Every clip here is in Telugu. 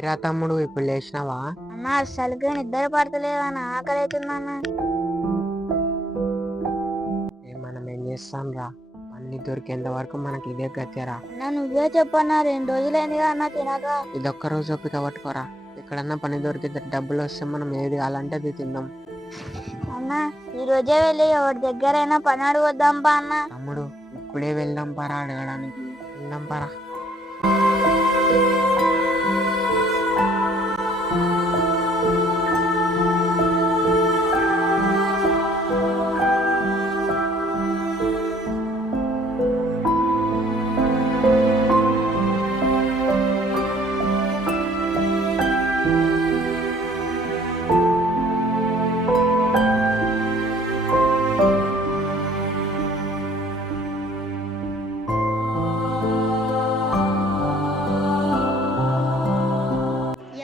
ఏరా తమ్ముడు ఇప్పుడు లేచినావా? అన్న అసలుగా నిద్ర పడతలేదు అన్న, ఆకలి అవుతుందన్న. మనం ఏం చేస్తాం రా, అన్ని దొరికేంత వరకు మనకి ఇదే గతిరా. అన్న నువ్వే చెప్పన్నా, 2 రోజులైందిగా అన్న తినక. ఇదొక్క రోజు ఓపిక పట్టుకోరా, ఎక్కడన్నా పని దొరికితే డబ్బులు వస్తే మనం ఏది కావాలంటే అది తిందాం. అన్న ఈ రోజే వెళ్ళి ఎవరి దగ్గరైనా పని అడగొద్దాం పా అన్న. తమ్ముడు ఇప్పుడే వెళ్దాం పరా, అడగడానికి వెళ్దాం పరా.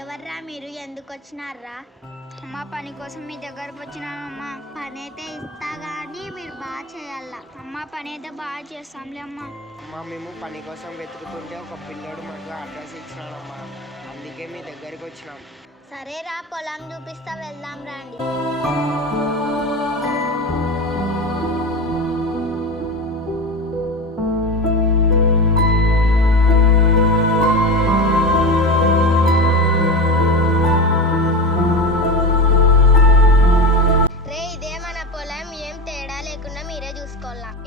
ఎవర్రా మీరు, ఎందుకు వచ్చినారా? అమ్మ పని కోసం మీ దగ్గరకు వచ్చినామమ్మా. పని అయితే ఇస్తా గానీ మీరు బాగా చేయాలా. అమ్మ పని అయితే బాగా చేస్తాంలే అమ్మా. అమ్మా మేము పని కోసం వెతుకుతుంటే ఒక పిల్లోడు మాకు అడ్రస్ ఇచ్చినాడమ్మా, అందుకే మీ దగ్గరికి వచ్చినాం. సరేరా, పొలం చూపిస్తా, వెళ్దాం రండి.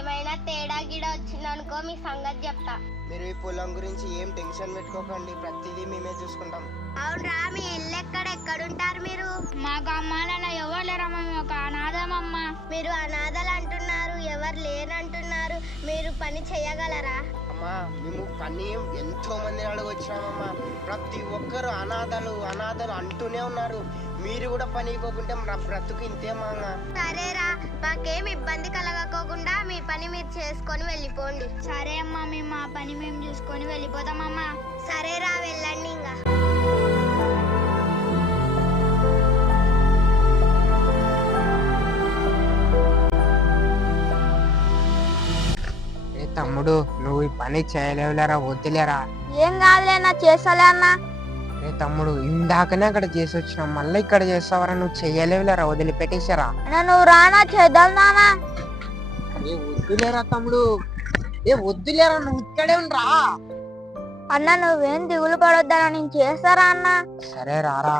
ఏమైనా తేడా గిడ వచ్చిందనుకో మీ సంగతి చెప్తా. మీరు ఈ పొలం గురించి ఏం టెన్షన్ పెట్టుకోకండి, ప్రతిదీ మేమే చూసుకుంటాం. అవునరా, మీ ఇల్లు ఎక్కడుంటారు మీరు? మా గ్రామాలలో ఎవరు లేరమ్మా, మేము ఒక అనాథమమ్మా. మీరు అనాథలు అంటున్నారు, ఎవరు లేనంటున్నారు, మీరు పని చేయగలరా? అమ్మా మేము పని ఎంతో మందిని అడగొచ్చినామమ్మా, ప్రతి ఒక్కరు అనాథలు అనాథలు అంటూనే ఉన్నారు. మీరు కూడా పని ఇవ్వకుంటే మన బ్రతుకు ఇంతేమాగా. సరేరా, మాకేం ఇబ్బంది కలగకోకుండా మీ పని మీరు చేసుకొని వెళ్ళిపోండి. సరే అమ్మా, మేము మా పని మేము చూసుకొని వెళ్ళిపోతామమ్మా. సరేరా, వెళ్ళండి ఇంకా. తమ్ముడు నువ్వు ఈ పని చేయలేవులేరా, వద్దులేరా. ఏం కాదులే అన్న, చేస్తలే అన్న. రే తమ్ముడు ఇందాకనే అక్కడ చేసి వచ్చినావు, మళ్ళీ ఇక్కడ చేస్తావరా, నువ్వు చెయ్యలేవులేరా, వదిలిపెట్టేశారా. నువ్వు రానా, చేద్దాం నానా. ఏ వద్దులేరా తమ్ముడు, ఏ వద్దులేరా, నువ్వు ఇక్కడే ఉండరా. అన్న నువ్వేం దిగులు పడొద్దనా, నేను చేస్తారా అన్న. సరే రారా.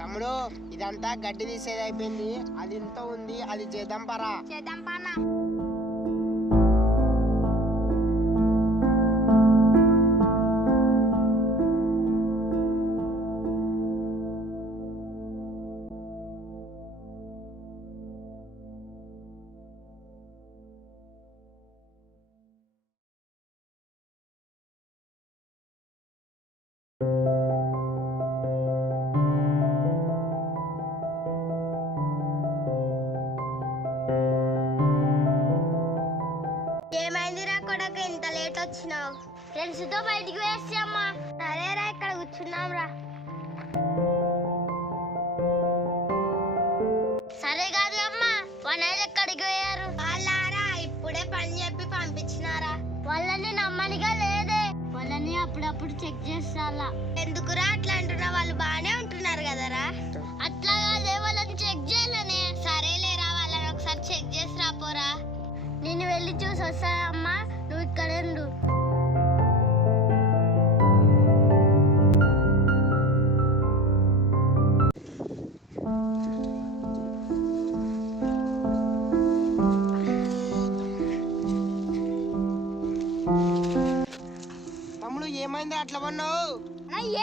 తమ్ముడు ఇదంతా గడ్డి తీసేది అయిపోయింది, అది ఇంత ఉంది, అది చేద్దాం పరా. చేద్దాం పానా. ఏమైందిరా కొడక, ఇంత లేట్ వచ్చినావు? ఫ్రెండ్స్ తో బయటికి వేస్తామ్మా. సరేరా, ఇక్కడ కూర్చున్నాం రా. సరే కాదు అమ్మా, వాళ్ళని ఎక్కడికి పోయారు? వాళ్ళారా ఇప్పుడే పని చెప్పి పంపించినారా. వాళ్ళని నమ్మనిగా లేదే, వాళ్ళని అప్పుడప్పుడు చెక్ చేస్తాలా. ఎందుకురా అట్లా అంటున్నా, వాళ్ళు బానే ఉంటున్నారు కదరా. అట్లా కాదే, వాళ్ళని చెక్ చేయాలనే. సరేలేరా, వాళ్ళని ఒకసారి చెక్ చేసి రాపోరా. నేను వెళ్ళి చూసి వస్తా అమ్మా, నువ్వు ఇక్కడ ఉండు. తమ్ముడు ఏమైంది అట్లా పన్నావు?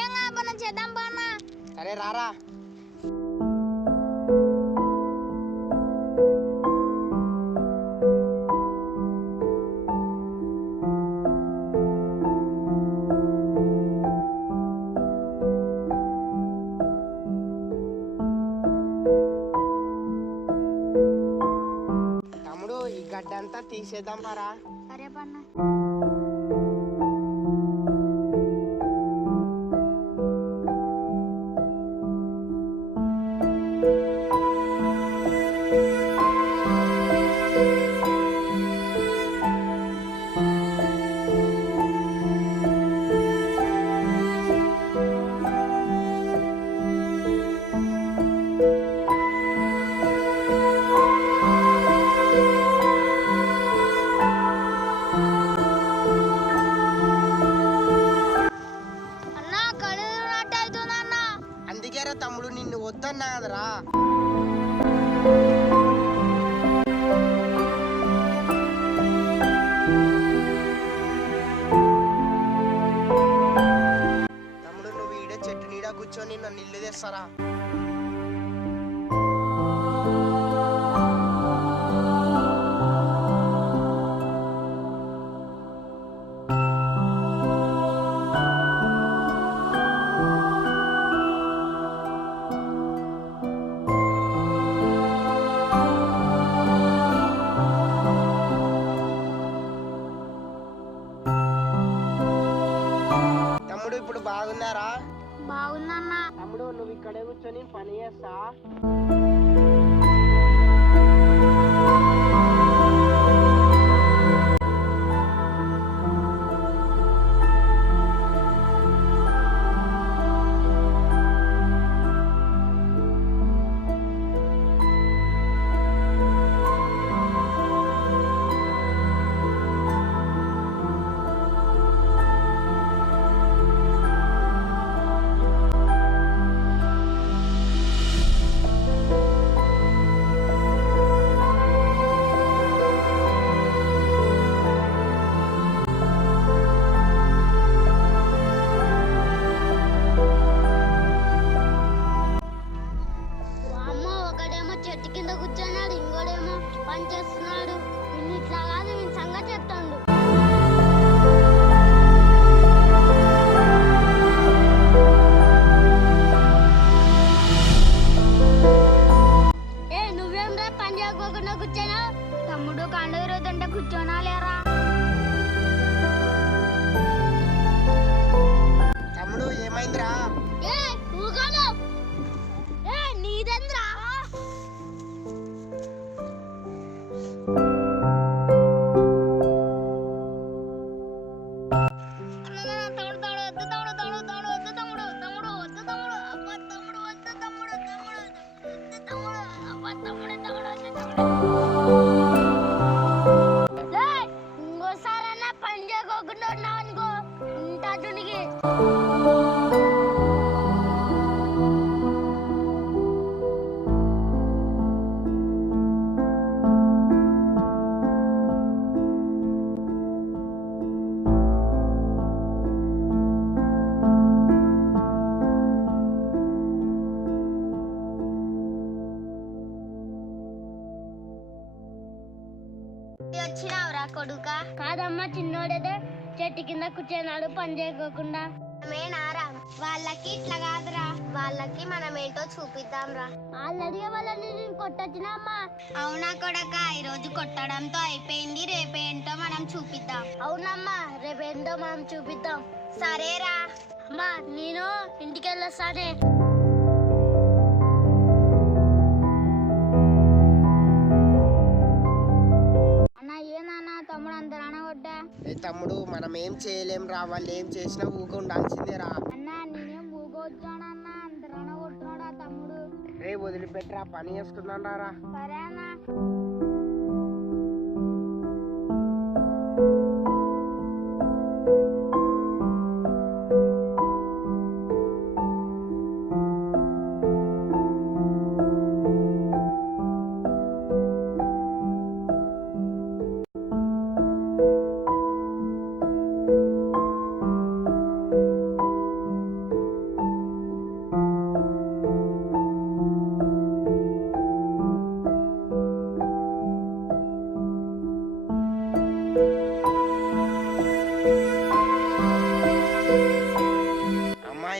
ఏం కాదు, చేద్దాం బాన్నా. సరే రారా. గడ్డి అంతా తీసేద్దాం పరా. సరే పన్న. అందుకేరా తమ్ముడు నిన్ను వద్దన్నా కదరా. తమ్ముడు నువ్వు ఈడే చెట్టు నీడ కూర్చొని నన్ను ఇల్లు తెస్తారా. తమ్ముడు ఇప్పుడు బాగున్నారా? బాగుందన్నా. తమ్ముడు నువ్వు ఇక్కడే కూర్చొని పని చేస్తా. అమ్మ ఒకడేమో చెట్టు కింద కూర్చున్నాడు, ఇంకోడేమో పని చేస్తున్నాడు. వీళ్ళు ఇట్లా కాదు, వీళ్ళ సంగతి చెప్తాడు. ఏ నువ్వేం రా పని చేయకోకుండా కూర్చోనా? తమ్ముడు కండుగ రోజంటే కూర్చోనా లేరా? తమ్ముడు ఏమైందిరా? ఏ ఊగను. ఏ నీదెంద్రా? ఇంకోసారన్నా పని చేయకోకుండా ఉన్నావు అనుకో, ఉంటా తునికి. వచ్చినావురా కొడుక? కాదమ్మా, చిన్నోడేదో చెట్టు కింద కూర్చున్నాడు పని చేయకోకుండా. మేనారా వాళ్ళకి ఇట్లా కాదురా, వాళ్ళకి మనం ఏంటో చూపిద్దాం రా. ఆల్రెడీ వాళ్ళని నేను కొట్టొచ్చినా అమ్మా. అవునా కొడక, ఈ రోజు కొట్టడంతో అయిపోయింది, రేపేంటో మనం చూపిద్దాం. అవునమ్మా, రేపేంటో మనం చూపిద్దాం. సరేరా అమ్మా, నేను ఇంటికి వెళ్ళొస్తానే. తమ్ముడు అంత రానగొడ్డా. తమ్ముడు మనం ఏం చేయలేం రా, వాళ్ళు ఏం చేసినా ఊక ఉండాల్సిందేరా. అన్నా నేనేం ఊగొచ్చానన్నా, అంత రానగొట్టున్నాడా తమ్ముడు. రే వదిలిపెట్టరా, పని చేస్తున్నాను రా. సరే అన్నా.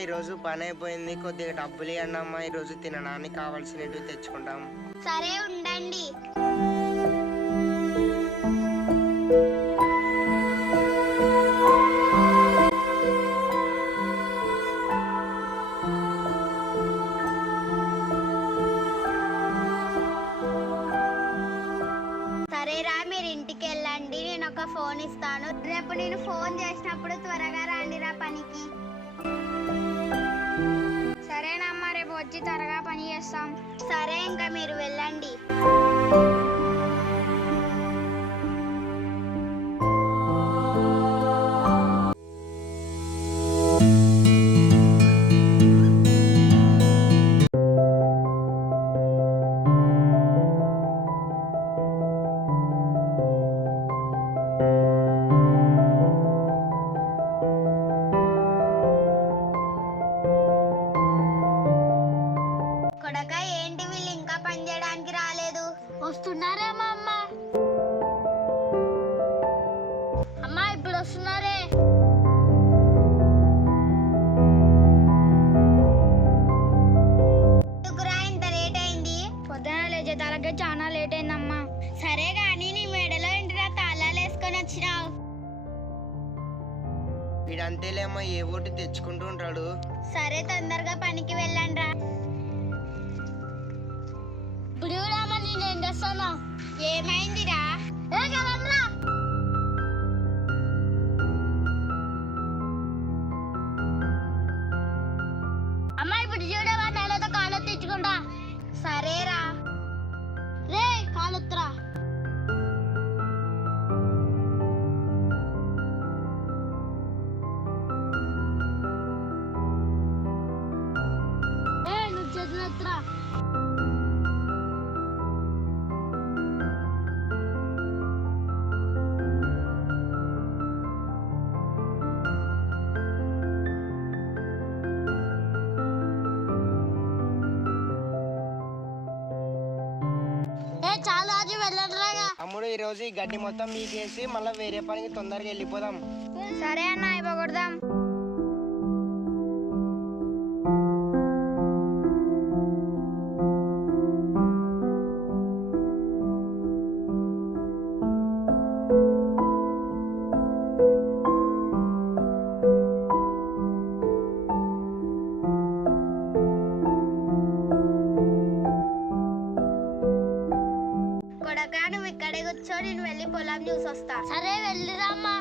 ఈరోజు పని అయిపోయింది, కొద్దిగా డబ్బులు ఇవ్వండి అమ్మా, ఈరోజు తినడానికి కావాల్సినవి తెచ్చుకుంటాం. సరే ఉండండి. సరేరా, మీరు ఇంటికి వెళ్ళండి, నేను ఒక ఫోన్ ఇస్తాను. రేపు నేను ఫోన్ చేసినప్పుడు త్వరగా రండిరా పనికి. సరేనమ్మా, రేపు వచ్చి త్వరగా పని చేస్తాం. సరే, ఇంకా మీరు వెళ్ళండి. కొడక, ఏంటి వీళ్ళు ఇంకా పని చేయడానికి రాలేదు? వస్తున్నారేమో అమ్మ. అమ్మా, ఇప్పుడు వస్తున్నారే. ఎందుకురా ఇంత లేట్ అయింది? పొద్దున లేచేతాలకే చాలా లేట్ అయిందమ్మా. సరే గాని నీ మెడలో ఇంటిరా తాళాలు వేసుకొని వచ్చినావు. వీడంతేలేమ్మా, ఏ ఓటి తెచ్చుకుంటూ ఉంటాడు. సరే, తొందరగా పనికి వెళ్ళండి రా. ఇప్పుడు రామా, నేనేం చేస్తాను? ఏమైందిరా? అమ్మా, ఇప్పుడు చూడవా, నెలతో కాలు తెచ్చుకుంటా. సరేరా. రే, కాలుత్రా. నువ్వు చేతులెత్తురా. చాలా రోజు వెళ్ళండిరాగా. తమ్ముడు, ఈ రోజు ఈ గడ్డి మొత్తం మీకేసి మళ్ళీ వేరే పనికి తొందరగా వెళ్ళిపోదాం. సరే అన్న, అయిపోకూడదాం. కొడకా, నువ్వు ఇక్కడే కూర్చో, నేను వెళ్ళి పొలం చూసి వస్తా. సరే, వెళ్ళిరామ్మా.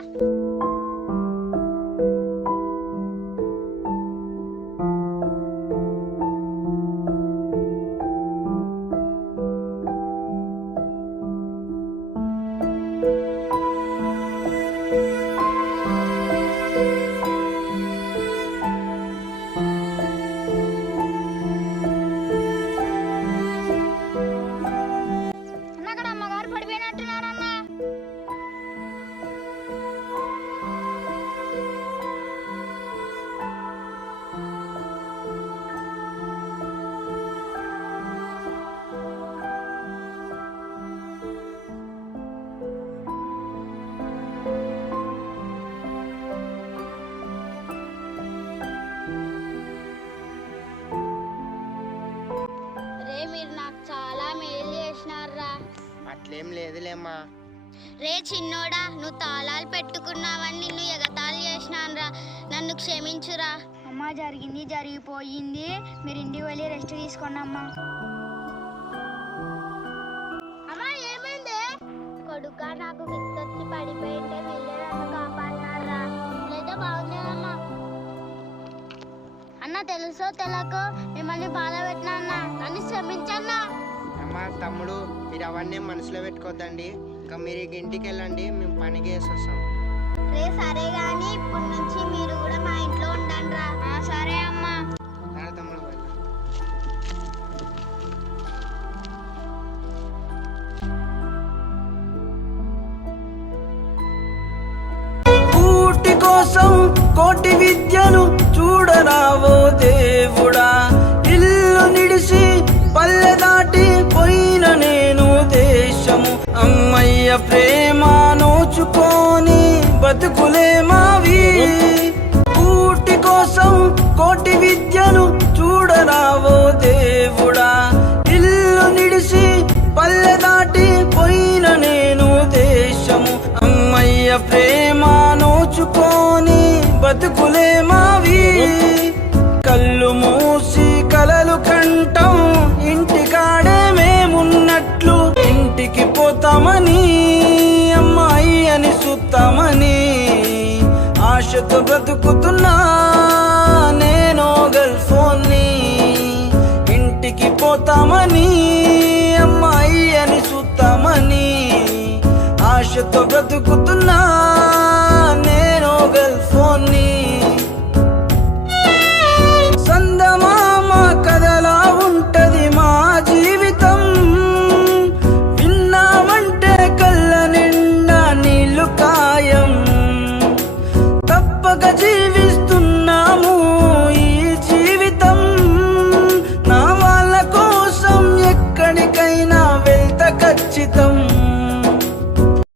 అన్న, అక్కడ అమ్మగారు పడిపోయినట్టున్నారన్నా. రే, మీరు నాకు చాలా మేలు చేసినారా. అట్లేం లేదులేమ్మా. రే చిన్నోడా, నువ్వు తాళాలు పెట్టుకున్నావని నిన్ను ఎగతాళి చేసినానురా. నన్ను క్షమించురా. అమ్మ, జరిగింది జరిగిపోయింది, మీరు ఇంటికి వెళ్ళి రెస్ట్ తీసుకోండి అమ్మా. అమ్మా, ఏమైంది? కొడుక, నాకు విత్తొచ్చి పడిపోయింటే వెళ్ళే నన్ను కాపాడినారా. లేదా బాగుండేదమ్మా. అన్న, తెలుసో తెలకో మిమ్మల్ని బాధ పెట్టినా అన్న, నన్ను క్షమించన్నా. అమ్మా, తమ్ముడు, మీరు అవన్నీ మనసులో పెట్టుకోవద్దండి. ఇంకా మీరు ఇంటికి వెళ్ళండి, మేము పనికి వేసి వస్తాం. రే, సరే గాని ఇప్పటి నుంచి మీరు కూడా మా ఇంట్లో ఉండండి రా. సరే అమ్మా. సరే తమ్ముడు, వెళ్ళు. కూటి కోసం కోటి విద్యను చూడరావో దేవుడా, ఇల్లు నిడిసి పల్లె దాటి పోయిన నేను దేశము, అమ్మయ్య ప్రేమ నోచుకొని బతుకులే మావి. కూటి కోసం కోటి విద్యను చూడరావో దేవుడా, ఇల్లు నిడిసి పల్లె దాటి పోయిన నేను దేశము, అమ్మ బతుకులే మావి కళ్ళు మూసి కలలు కంటాం ఇంటికాడే మేమున్నట్లు ఇంటికి పోతామని అమ్మాయి అని చూస్తామని ఆశతో బ్రతుకుతున్నా నేను గర్ల్ ఫోన్ని ఇంటికి పోతామని అమ్మాయి అని చూస్తామని ఆశతో బ్రతుకుతున్నా